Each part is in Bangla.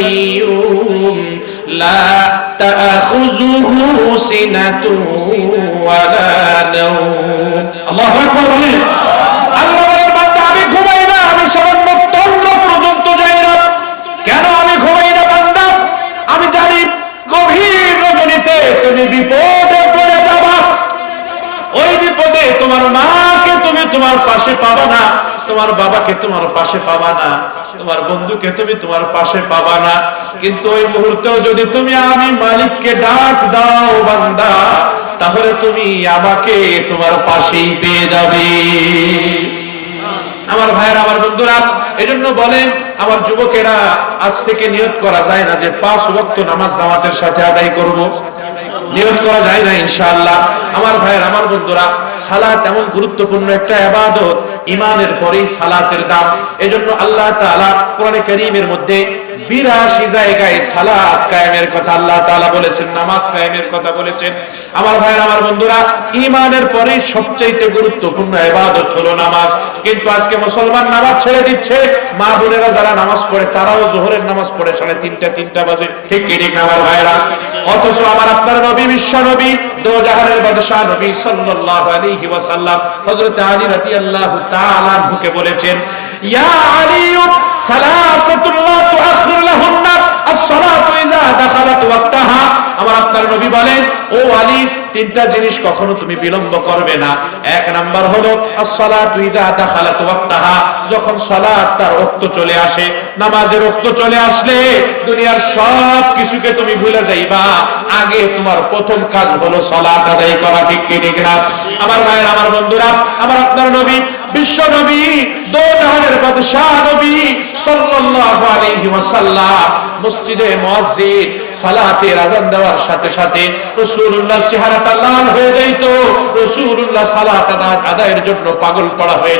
القيوم لا تأخذه سنة ولا نوم. তোমার পাশে পাবা না, তোমার বাবাকে তোমার পাশে পাবা না, তোমার বন্ধুকে তুমি তোমার পাশে পাবা না। কিন্তু ওই মুহূর্তেও যদি তুমি আমি মালিককে ডাক দাও বান্দা, তাহলে তুমি আমাকে তোমার পাশেই পেয়ে যাবে। আমার ভাইয়ের, আমার বন্ধুরা, এজন্য বলেন, আমার যুবকেরা, আজ থেকে নিয়ত করা যায় না যে পাঁচ ওয়াক্ত নামাজ জামাতের সাথে আদায় করব। নিয়ত করা যায় না ইনশাআল্লাহ। আমার ভাইয়ের, আমার বন্ধুরা, সালাত এমন গুরুত্বপূর্ণ একটা ইবাদত ইমানের পরেই সালাতের দাম। এজন্য আল্লাহ তাআলা কোরআনে কারীমের মধ্যে বিরাশি জায়গায় সালাত কায়েমের কথা আল্লাহ তাআলা বলেছেন, নামাজ কায়েমের কথা বলেছেন। আমার ভাইয়ের, আমার বন্ধুরা ইমানের পরে সবচেয়ে গুরুত্বপূর্ণ ইবাদত হলো নামাজ। কিন্তু আজকে মুসলমান নামাজ ছেড়ে দিচ্ছে। মা বোনেরা যারা নামাজ পড়ে, তারাও জোহরের নামাজ পড়ে সাড়ে তিনটা তিনটা বাজে। ঠিক ঠিক আমার ভাইয়েরা? অথচ আমার আপনার নবী, বিশ্ব নবী দো জাহানের বাদশাহ নবী সাল্লাল্লাহু আলাইহি ওয়াসাল্লাম হযরত আলী রাদিয়াল্লাহু তাআলা আনহুকে বলেছেন, ইয়া আলী সালাসাতুল্লাহ তুআখির লাহুন্না ওয়াক্তাহা আপনার নবী বলেন, ও আলী তিনটা জিনিস কখনো তুমি বিলম্ব করবে না। এক নাম্বার হলো as-সালাতু ইযা দাখালাত ওয়াক্তাহা যখন সালাত তার ওয়াক্ত চলে আসে নামাজের ওয়াক্ত চলে আসলে দুনিয়ার সব কিছুকে তুমি ভুলে যাইবা। আগে তোমার প্রথম কাজ হলো সালাত আদায় করা, ঠিক কি, ঠিক না? আমার ভাইয়ের, আমার বন্ধুরা, আমার আপনার নবী, বিশ্ব নবী বাদশাহ নবী সাল্লাল্লাহু আলাইহি ওয়াসাল্লাম মসজিদে মুয়াজ্জিন আযান দেওয়ার সাথে সাথে রাসূলুল্লাহর চেহারাটা লাল হয়ে রাসূলুল্লাহ সালাত আদায়ের জন্য পাগল পড়া হয়ে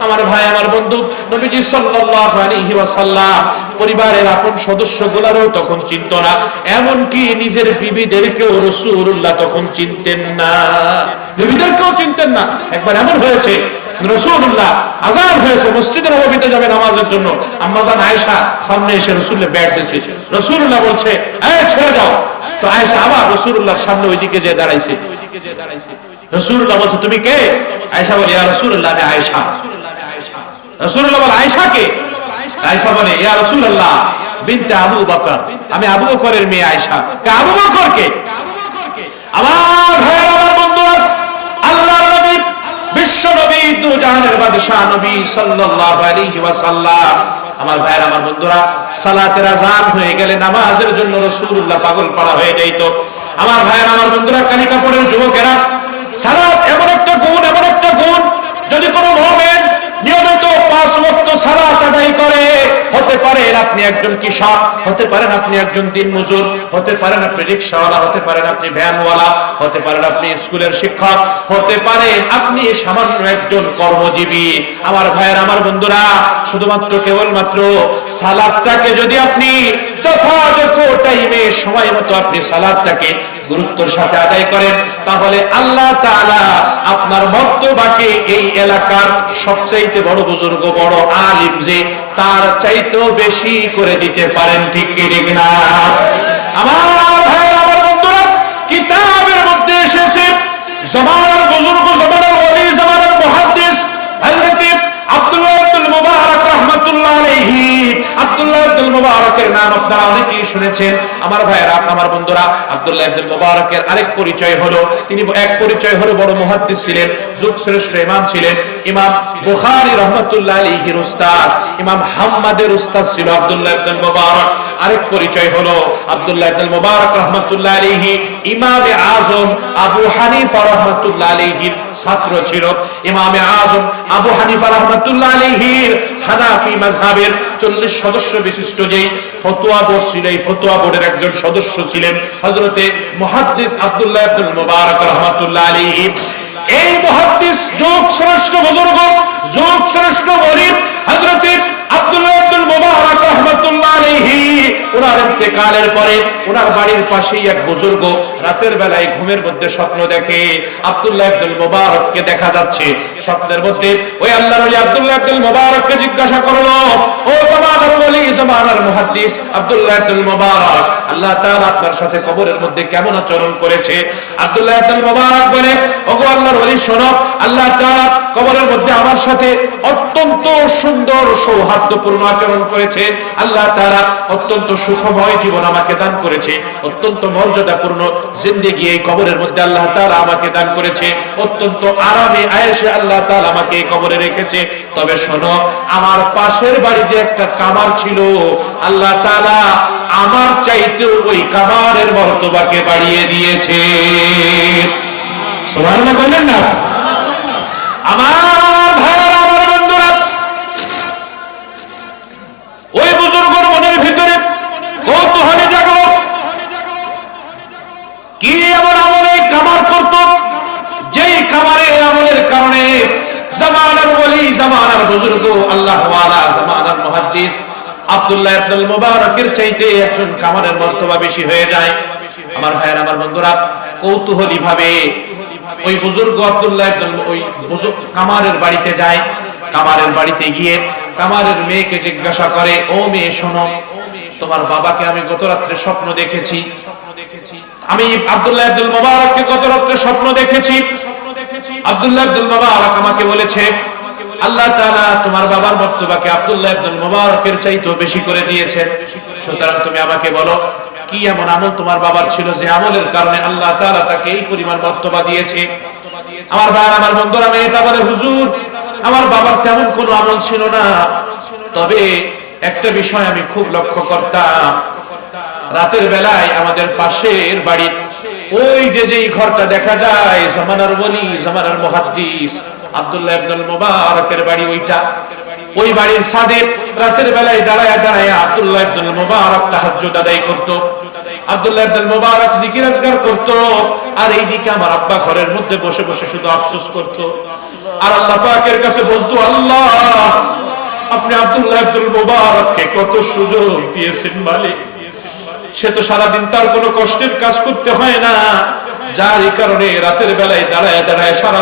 আমার ভাই, আমার বন্ধু নবীজি সাল্লাল্লাহু আলাইহি ওয়াসাল্লাম পরিবারের আপন সদস্যগুলোরও তখন চিনত না। এমনকি নিজের বিবিদেরকেও রাসূলুল্লাহ তখন চিনতেন না। বিবিদেরকেও চিনতেন না। একবার এমন হয়েছে রসুল্লাহ আজান হয়েছে মসজিদের নবীতে যাবে নামাজের জন্য। আম্মাজান আয়েশা সামনে এসে রসুল্লাহ ব্যাট দিছে। রসুল্লাহ বলছে, এই, ছেড়ে যাও তো আয়েশা আবার রসুল্লাহর সামনে ওইদিকে যে দাঁড়াইছে। রসুল্লাহ বলছে, তুমি কে? আয়েশা বলে, ইয়া রসুল্লাহ আমি রসুল্লাহ বলে, আয়েশা কে? আয়েশা বলে, ইয়া রসুল্লাহ বিনতে আবু বকর। আমি আবু বকরের মেয়ে আয়েশা। কে, আবু বকর কে? আমার ভাইয়ের আমার বিশ্ব নবী দু জাহানের বাদশাহ নবী সাল্লাল্লাহু আলাইহি ওয়াসাল্লাম। আমার ভাইয়ের, আমার বন্ধুরা, সালাতের হয়ে গেলে নামাজের জন্য রাসূলুল্লাহ পাগল পাড়া হয়ে যাইত। আমার আমার বন্ধুরা যুবকেরা, সালাত এমন একটা গুণ, এমন একটা গুণ, যদি কোনো মুমিন নিয়মিত পাঁচ ওয়াক্ত সালাত আদায় করে হতে পারেন আপনি একজন কৃষক, হতে পারেন আপনি একজন দিনমজুর হতে পারেন আপনি রিকশাওয়ালা হতে পারেন আপনি ভ্যানওয়ালা, হতে পারেন আপনি স্কুলের শিক্ষক, হতে পারেন আপনি সামান্য একজন কর্মজীবী। আমার ভাইয়ের, আমার বন্ধুরা, শুধুমাত্র কেবলমাত্র সালাদটাকে যদি আপনি যথাযথ টাইমে সময় মতো আপনি সালাদটাকে গুরুত্বের সাথে আদায় করেন, তাহলে আল্লাহ তাআলা আপনার মর্তবাকে এই এলাকার সবচাইতে বড় বুজুর্গ, বড় আলিম যে, তার চাইতেও বেশি করে দিতে পারেন, ঠিক কি, ঠিক না? আমার ভাই আমার বন্ধুরা, কিতাবের মধ্যে এসেছে জমানার বুজুর্গ মুবারকের নাম আপনারা অনেকেই শুনেছেন। আমার ভাইয়েরা, আমার বন্ধুরা, আব্দুল্লাহ ইবনে মুবারকের আরেক পরিচয় হলো। তিনি এক পরিচয় হলো বড় মুহাদ্দিস ছিলেন, যুগ শ্রেষ্ঠ ইমাম ছিলেন। ইমাম বুখারী রহমাতুল্লাহ আলাইহির উস্তাদ, ইমাম হাম্মাদের উস্তাদ ছিল আব্দুল্লাহ ইবনে মুবারক। আরেক পরিচয় হলো আব্দুল্লাহ আব্দুল মুবারক রহমাতুল্লাহ আলাইহি, ইমামে আজম আবু হানিফা রহমাতুল্লাহ আলাইহির ছাত্র ছিল। ইমামে আজম আবু হানিফা রহমাতুল্লাহ আলাইহির হানাফি মাযহাবের 40 সদস্য বিশিষ্ট যেই ফতোয়া বোর্ড ছিল, এই ফতোয়া বোর্ডের একজন সদস্য ছিলেন হযরতে মুহাদ্দিস আব্দুল্লাহ আব্দুল মুবারক রহমাতুল্লাহ আলাইহি। এই মুহাদ্দিস যুগ শ্রেষ্ঠ বুজুর্গ যুগ শ্রেষ্ঠ ওলি হযরতে আব্দুল্লাহ আব্দুল মুবারক রহমাতুল্লাহ আলাইহি। ওনার ইন্তেকালের পরে ওনার বাড়ির পাশেই এক বুজুর্গ রাতের বেলায় ঘুমের মধ্যে স্বপ্ন দেখে আব্দুল্লাহ আব্দুল মোবারককে দেখা যাচ্ছে। স্বপ্নের মধ্যে ওই আল্লাহর ওলি আব্দুল্লাহ আব্দুল মোবারককে জিজ্ঞাসা করল, ও জামানার ওলি, জামানার মুহাদ্দিস আব্দুল্লাহ আব্দুল মোবারক, আল্লাহ তাআলা আপনার সাথে কবরের মধ্যে কেমন আচরণ করেছে? আব্দুল্লাহ আব্দুল মোবারক বলে, ওগো আল্লাহর ওলি, শোনো, আল্লাহ তাআলা কবরের মধ্যে আমার সাথে অত্যন্ত সুন্দর সৌহার্দ্যপূর্ণ আচরণ করেছে। আল্লাহ তাআলা অত্যন্ত সুখময় জীবন আমাকে দান করেছে। অত্যন্ত মর্যাদাপূর্ণ জিন্দেগি এই কবরের মধ্যে আল্লাহ তাআলা আমাকে দান করেছে। অত্যন্ত আরামে, আয়েশে আল্লাহ তাআলা আমাকে এই কবরে রেখেছে। তবে শোনো, আমার পাশের বাড়ি যে একটা কামার ছিল, আল্লাহ তাআলা আমার চাইতে ওই কামারের মর্তবাকে বাড়িয়ে দিয়েছে। সুবহানাল্লাহ বললেন না? আমার আব্দুল্লাহ আব্দুল মুবারকের চাইতে একজন কামারের মর্তবা বেশি হয়ে যায়। আমার ভাইয়ের, আমার বন্ধুরা কৌতূহলী ভাবে ওই বুজুর্গ আব্দুল্লাহ আব্দুল ওই কামারের বাড়িতে যায়। কামারের বাড়িতে গিয়ে কামারের মেয়েকে জিজ্ঞাসা করে, ও মেয়ে, শোনো, তোমার বাবাকে আমি গত রাত্রে স্বপ্ন দেখেছি। আমি আব্দুল্লাহ আব্দুল মোবারককে গত রাত্রে স্বপ্ন দেখেছি। আব্দুল্লাহ আব্দুল মোবারক আমাকে বলেছে আল্লাহ তাআলা তোমার বাবার মর্তবাকে আব্দুল্লাহ আব্দুল মোবারকের চাইতেও বেশি করে দিয়েছেন। সুতরাং তুমি আমাকে বলো, কি এমন আমল তোমার বাবার ছিল যে আমলের কারণে আল্লাহ তাআলা তাকে এই পরিমাণ মর্তবা দিয়েছে? আমার ভাই, আমার বন্ধুরা আমি এটা বলে, হুজুর, আমার বাবার তেমন কোনো আমল ছিল না। তবে একটা বিষয় আমি খুব লক্ষ্য করতাম। রাতের বেলায় আমাদের পাশের বাড়ির ওই যে যেই ঘরটা দেখা যায়, জামানার বলি জামানার মুহাদ্দিস আব্দুল্লাহ আব্দুল মুবারকের বাড়ি ওইটা। ওই বাড়ির সাদে রাতের বেলায় দাঁড়ায় দাঁড়ায় আব্দুল্লাহ আব্দুল মুবারক তাহাজ্জুদ আদায় করত। আব্দুল্লাহ আব্দুল মুবারক জিকির করত। আর এইদিকে আমার আব্বা ঘরের মধ্যে বসে বসে শুধু আফসোস করত। আর আল্লাহ পাকের কাছে বলতো, আল্লাহ, আপনি আব্দুল্লাহ আব্দুল মুবারককে কত সুযোগ দিয়েছেন সে তো সারাদিন তার কোনো কষ্টের কাজ করতে হয় না। যার এই কারণে রাতের বেলায় দাঁড়ায় দাঁড়ায় সারা